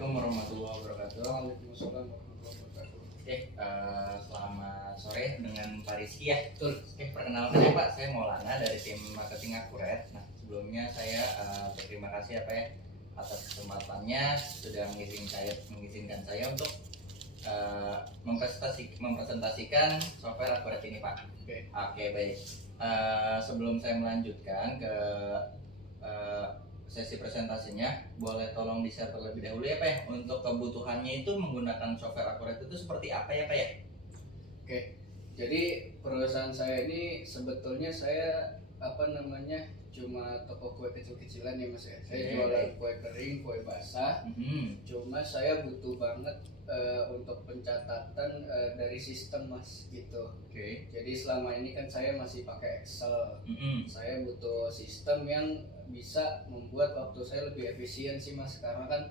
Assalamualaikum warahmatullahi wabarakatuh. Waalaikumsalam warahmatullahi wabarakatuh. Oke, selamat sore dengan Pak Rizky ya. Betul. Oke, perkenalkan ya Pak, saya Maulana dari tim marketing Akuret. Nah, sebelumnya saya berterima kasih apa ya atas kesempatannya sudah mengizinkan saya untuk mempresentasikan software Akuret ini Pak. Oke, baik. Sebelum saya melanjutkan ke sesi presentasinya, boleh tolong di-share terlebih dahulu ya Pak ya, untuk kebutuhannya itu menggunakan software Akuret itu seperti apa ya Pak ya? Oke, jadi perusahaan saya ini sebetulnya saya cuma toko kue kecil-kecilan ya Mas ya. Saya jualan kue kering, kue basah. Cuma saya butuh banget untuk pencatatan dari sistem Mas gitu. Jadi selama ini kan saya masih pakai Excel. Saya butuh sistem yang bisa membuat waktu saya lebih efisien sih Mas, karena kan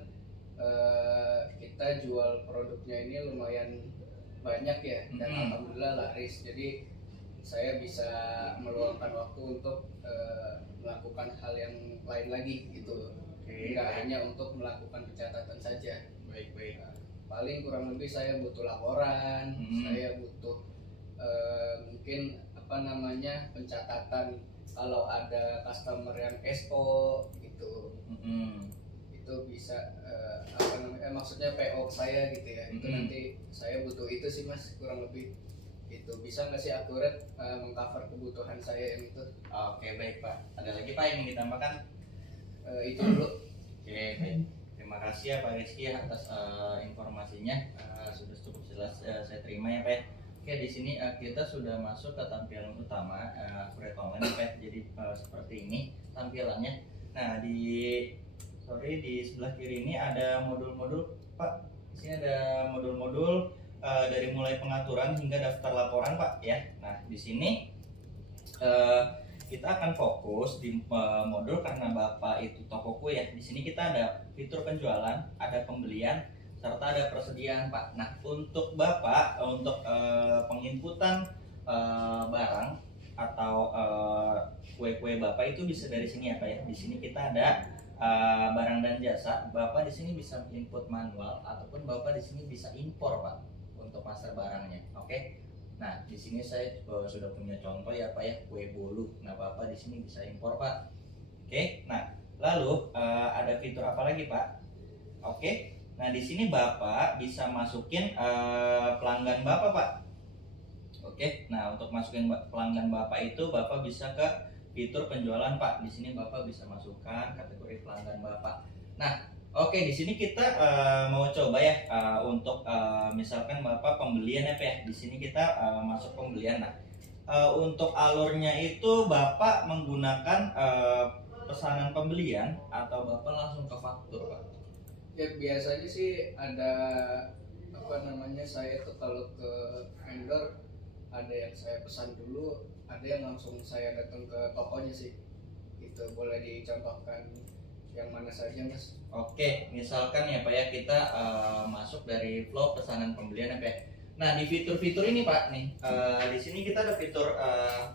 kita jual produknya ini lumayan banyak ya, dan alhamdulillah laris. Jadi saya bisa meluangkan waktu untuk melakukan hal yang lain lagi gitu. Nggak hanya untuk melakukan pencatatan saja. Baik. Paling kurang lebih saya butuh laporan, saya butuh mungkin pencatatan kalau ada customer yang SO gitu. Itu bisa maksudnya PO saya gitu ya. Itu nanti saya butuh itu sih Mas, kurang lebih itu. Bisa nggak sih Akuret mengcover kebutuhan saya yang itu? Oke, baik Pak. Ada lagi Pak yang ingin ditambahkan? Itu dulu. Oke, baik. Terima kasih ya Pak Rizky atas informasinya. Sudah cukup jelas saya terima ya Pak. Oke, di sini kita sudah masuk ke tampilan utama Akuret Online Pak. Jadi seperti ini tampilannya. Nah, di sebelah kiri ini ada modul-modul Pak. Di sini ada modul-modul dari mulai pengaturan hingga daftar laporan Pak ya. Nah, di sini kita akan fokus di modul karena Bapak itu toko kue ya. Di sini kita ada fitur penjualan, ada pembelian, serta ada persediaan Pak. Nah, untuk Bapak untuk penginputan barang atau kue-kue Bapak itu bisa dari sini ya Pak ya. Di sini kita ada barang dan jasa. Bapak di sini bisa input manual ataupun Bapak di sini bisa impor Pak untuk master barangnya. Oke. Nah, di sini saya sudah punya contoh ya Pak ya, kue bolu. Nah, Bapak di sini bisa impor Pak. Oke. Nah, lalu ada fitur apa lagi Pak? Oke. Nah, di sini Bapak bisa masukin pelanggan Bapak Pak. Oke. Nah, untuk masukin pelanggan Bapak itu Bapak bisa ke fitur penjualan Pak. Di sini Bapak bisa masukkan kategori pelanggan Bapak. Nah, oke, di sini kita mau coba ya untuk misalkan Bapak pembelian ya Pak ya. Di sini kita masuk pembelian. Nah, untuk alurnya itu Bapak menggunakan pesanan pembelian atau Bapak langsung ke faktur Pak? Ya biasanya sih ada saya tuh kalau ke vendor ada yang saya pesan dulu, ada yang langsung saya datang ke tokonya sih. Itu boleh dicontohkan yang mana saja Mas? Oke, misalkan ya Pak ya kita masuk dari flow pesanan pembelian ya Pak ya. Nah, di fitur-fitur ini Pak nih, di sini kita ada fitur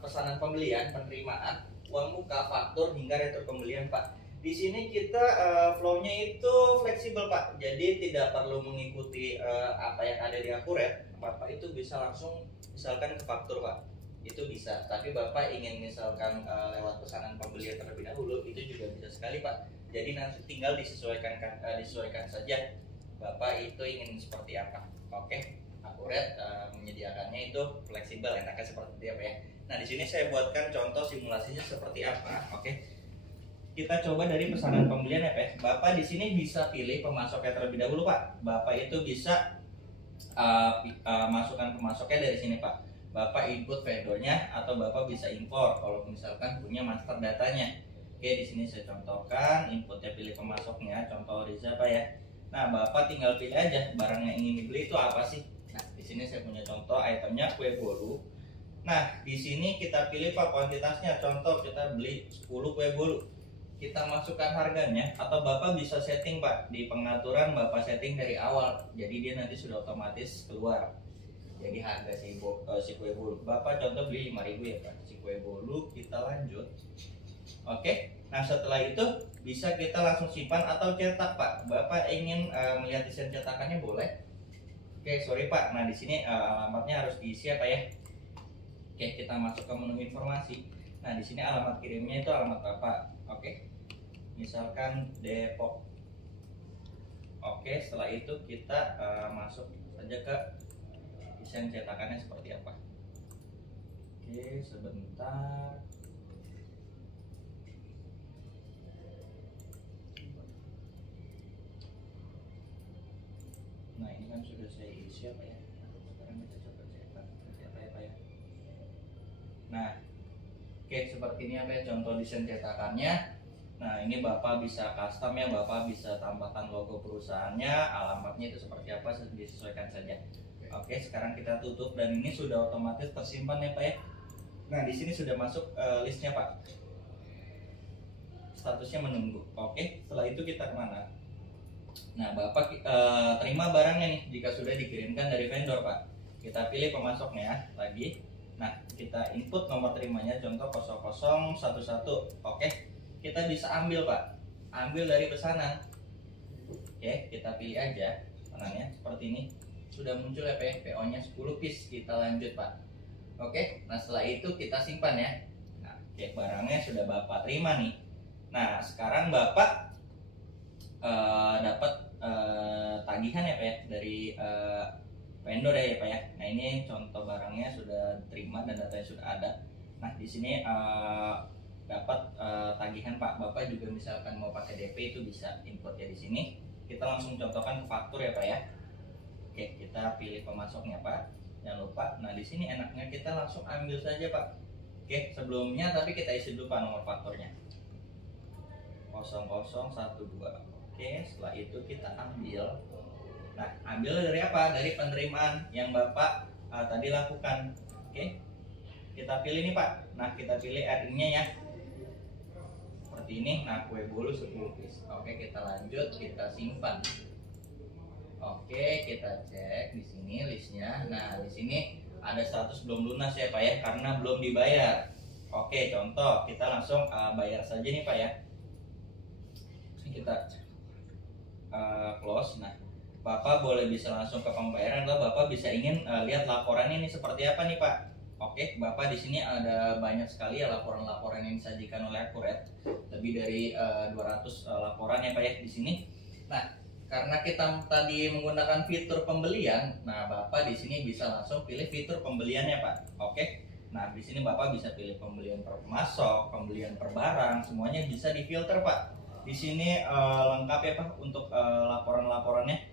pesanan pembelian, penerimaan, uang muka, faktur hingga retur pembelian Pak. Di sini kita flow-nya itu fleksibel Pak. Jadi tidak perlu mengikuti apa yang ada di Akuret. Bapak itu bisa langsung misalkan ke faktur Pak. Itu bisa. Tapi Bapak ingin misalkan lewat pesanan pembelian terlebih dahulu, itu juga bisa sekali Pak. Jadi nanti tinggal disesuaikan saja Bapak itu ingin seperti apa. Oke. Akuret menyediakannya itu fleksibel, enaknya seperti apa ya. Nah, di sini saya buatkan contoh simulasinya seperti apa. Oke. Kita coba dari pesanan pembelian ya Pak. Bapak di sini bisa pilih pemasoknya terlebih dahulu Pak. Bapak itu bisa masukkan pemasoknya dari sini Pak. Bapak input vendornya atau Bapak bisa impor kalau misalkan punya master datanya. Oke, di sini saya contohkan inputnya, pilih pemasoknya, contoh Riza Pak ya. Nah, Bapak tinggal pilih aja barang yang ingin dibeli itu apa sih. Nah, di sini saya punya contoh itemnya kue bolu. Nah, di sini kita pilih Pak kuantitasnya, contoh kita beli 10 kue bolu. Kita masukkan harganya atau Bapak bisa setting Pak di pengaturan, Bapak setting dari awal. Jadi dia nanti sudah otomatis keluar. Jadi harga si kue bolu. Bapak contoh beli 5.000 ya Pak. Si kue bolu kita lanjut. Oke. Nah, setelah itu bisa kita langsung simpan atau cetak, Pak. Bapak ingin melihat desain cetakannya boleh. Oke, sorry Pak. Nah, di sini alamatnya harus diisi apa ya? Oke, kita masuk ke menu informasi. Nah, di sini alamat kirimnya itu alamat Bapak. Oke. Misalkan Depok. Oke, setelah itu kita masuk saja ke desain cetakannya seperti apa. Oke, sebentar. Nah, ini kan sudah saya isi apa ya. Sekarang kita coba cetak seperti apa ya Pak ya. Nah, oke, seperti ini apa ya contoh desain cetakannya. Nah, ini Bapak bisa custom ya, Bapak bisa tambahkan logo perusahaannya, alamatnya itu seperti apa disesuaikan saja. Oke, sekarang kita tutup dan ini sudah otomatis tersimpan ya Pak ya. Nah, di sini sudah masuk listnya Pak. Statusnya menunggu. Oke, setelah itu kita kemana? Nah, Bapak terima barangnya nih jika sudah dikirimkan dari vendor Pak. Kita pilih pemasoknya lagi. Nah, kita input nomor terimanya contoh 0011. Oke, kita bisa ambil Pak. Ambil dari pesanan. Oke, kita pilih aja pesanannya seperti ini. Sudah muncul ya Pak, PO-nya 10 piece. Kita lanjut Pak. Oke, nah setelah itu kita simpan ya. Nah, oke, barangnya sudah Bapak terima nih. Nah, sekarang Bapak dapat tagihan ya Pak ya dari vendor ya Pak ya. Nah, ini contoh barangnya sudah terima dan datanya sudah ada. Nah, di sini dapat tagihan Pak. Bapak juga misalkan mau pakai DP itu bisa input ya di sini. Kita langsung contohkan ke faktur ya Pak ya. Oke, kita pilih pemasoknya Pak. Jangan lupa. Nah, di sini enaknya kita langsung ambil saja Pak. Oke, sebelumnya tapi kita isi dulu Pak nomor fakturnya. 0012. Oke, setelah itu kita ambil. Nah, ambil dari apa? Dari penerimaan yang Bapak tadi lakukan. Oke. Kita pilih nih Pak. Nah, kita pilih RIN-nya ya. Seperti ini. Nah, kue bolu 10 piece. Oke, kita lanjut, kita simpan. Oke, kita cek di sini listnya. Nah, di sini ada status belum lunas ya Pak ya, karena belum dibayar. Oke, contoh kita langsung bayar saja nih Pak ya. Kita close. Nah, Bapak boleh bisa langsung ke pembayaran atau Bapak bisa ingin lihat laporan ini seperti apa nih Pak. Oke, Bapak di sini ada banyak sekali ya laporan-laporan yang disajikan oleh Akuret. Lebih dari 200 laporan ya Pak ya di sini. Nah, karena kita tadi menggunakan fitur pembelian, nah Bapak di sini bisa langsung pilih fitur pembeliannya Pak. Oke. Nah, di sini Bapak bisa pilih pembelian per pemasok, pembelian per barang, semuanya bisa difilter Pak. Di sini lengkap ya Pak untuk laporan-laporannya.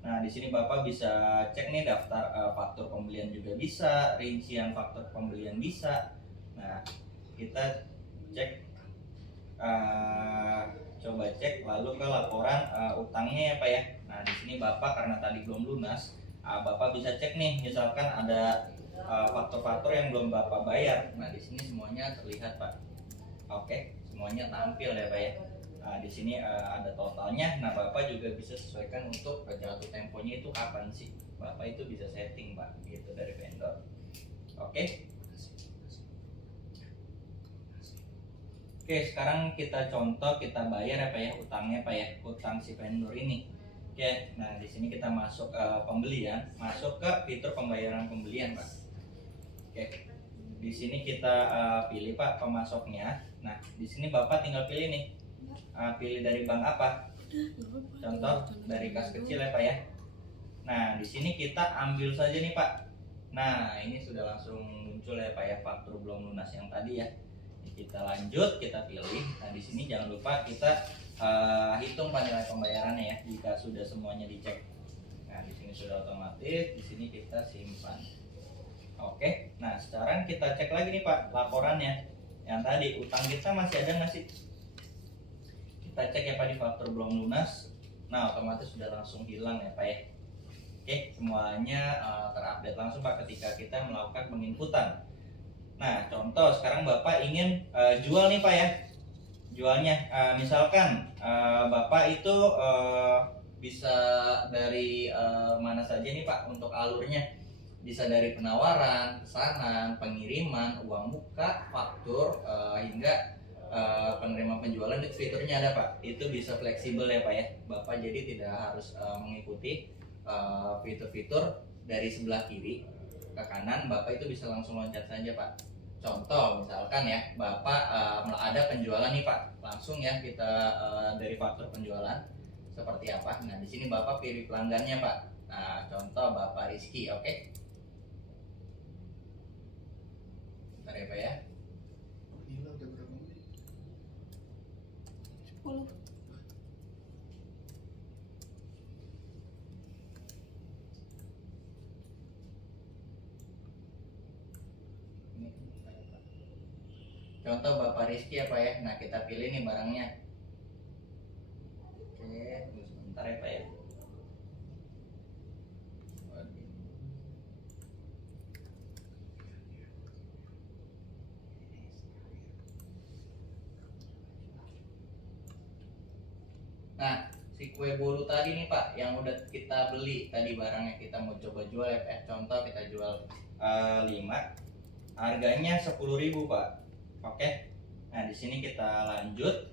Nah, di sini Bapak bisa cek nih daftar faktur pembelian juga bisa, rincian faktur pembelian bisa. Nah, kita cek coba cek lalu ke laporan utangnya ya Pak ya. Nah, di sini Bapak karena tadi belum lunas, Bapak bisa cek nih misalkan ada faktur-faktur yang belum Bapak bayar. Nah, di sini semuanya terlihat Pak. Oke, semuanya tampil ya Pak ya. Nah, di sini ada totalnya. Nah, Bapak juga bisa sesuaikan untuk jatuh temponya itu kapan sih. Bapak itu bisa setting Pak, gitu dari vendor. Oke. Oke, sekarang kita contoh kita bayar ya Pak ya utangnya Pak ya, utang si vendor ini. Oke, nah di sini kita masuk ke pembelian, masuk ke fitur pembayaran pembelian Pak. Oke, di sini kita pilih Pak pemasoknya. Nah, di sini Bapak tinggal pilih nih, pilih dari bank apa. Contoh dari kas kecil ya Pak ya. Nah, di sini kita ambil saja nih Pak. Nah, ini sudah langsung muncul ya Pak ya faktur belum lunas yang tadi ya. Kita lanjut, kita pilih. Nah, di sini jangan lupa kita hitung Pak nilai pembayarannya ya jika sudah semuanya dicek. Nah, di sini sudah otomatis, di sini kita simpan. Oke. Nah, sekarang kita cek lagi nih Pak laporannya. Yang tadi utang kita masih ada nggak sih? Kita cek ya Pak di faktur belum lunas. Nah, otomatis sudah langsung hilang ya Pak ya. Oke, semuanya terupdate langsung Pak ketika kita melakukan penginputan. Nah, contoh sekarang Bapak ingin jual nih Pak ya. Jualnya misalkan Bapak itu bisa dari mana saja nih Pak untuk alurnya. Bisa dari penawaran, pesanan, pengiriman, uang muka, faktur hingga penerima penjualan itu fiturnya ada Pak, itu bisa fleksibel ya Pak ya, Bapak jadi tidak harus mengikuti fitur-fitur dari sebelah kiri ke kanan, Bapak itu bisa langsung loncat saja Pak. Contoh misalkan ya, Bapak ada penjualan nih Pak, langsung ya kita dari faktur penjualan seperti apa. Nah di sini Bapak pilih pelanggannya Pak. Nah contoh Bapak Rizky, oke. Bentar ya Pak ya. Gila udah berapa menit? 10. Contoh Bapak Rizky apa ya. Nah kita pilih nih barangnya. Oke, tunggu sebentar ya Pak ya. Nah, si kue bolu tadi nih Pak, yang udah kita beli tadi barangnya kita mau coba jual ya Pak. Contoh kita jual 5, harganya 10.000 Pak. Oke. Nah, di sini kita lanjut.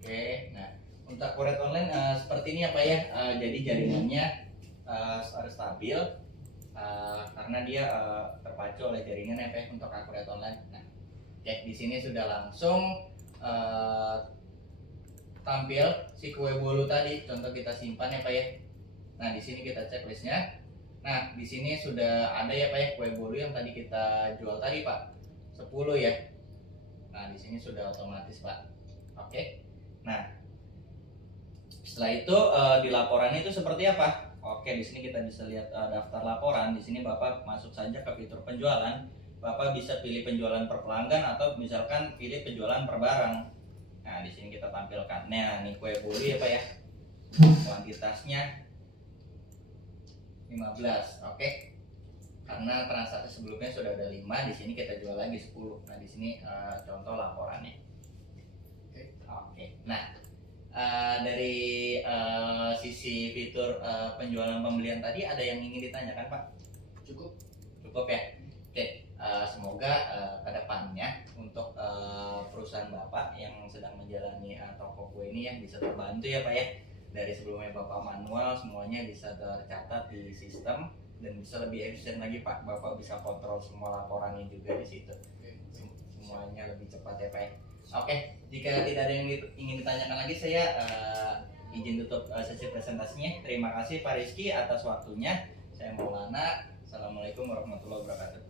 Oke. Nah, untuk kuret online seperti ini ya Pak ya. Jadi jaringannya harus stabil. Karena dia terpacu oleh jaringan ya Pak untuk akurat online. Nah, cek di sini sudah langsung tampil si kue bolu tadi. Contoh kita simpan ya Pak ya. Nah, di sini kita cek listnya. Nah, di sini sudah ada ya Pak ya kue bolu yang tadi kita jual tadi Pak. 10 ya. Nah, di sini sudah otomatis Pak. Oke. Nah, setelah itu di laporannya itu seperti apa? Oke, di sini kita bisa lihat daftar laporan. Di sini Bapak masuk saja ke fitur penjualan. Bapak bisa pilih penjualan per pelanggan atau misalkan pilih penjualan per barang. Nah, di sini kita tampilkan. Nah, ini kue bolu ya Pak ya. Kuantitasnya 15. Oke. Karena transaksi sebelumnya sudah ada 5, di sini kita jual lagi 10. Nah, di sini contoh laporannya. Oke. Nah, dari sisi fitur penjualan pembelian tadi ada yang ingin ditanyakan Pak? Cukup ya. Oke, semoga kedepannya untuk perusahaan Bapak yang sedang menjalani toko kue ini yang bisa terbantu ya Pak ya. Dari sebelumnya Bapak manual, semuanya bisa tercatat di sistem dan bisa lebih efisien lagi Pak. Bapak bisa kontrol semua laporannya juga di situ. Semuanya lebih cepat ya Pak ya. Oke, jika tidak ada yang ingin ditanyakan lagi, saya izin tutup sesi presentasinya. Terima kasih Pak Rizky atas waktunya. Saya Maulana. Assalamualaikum warahmatullahi wabarakatuh.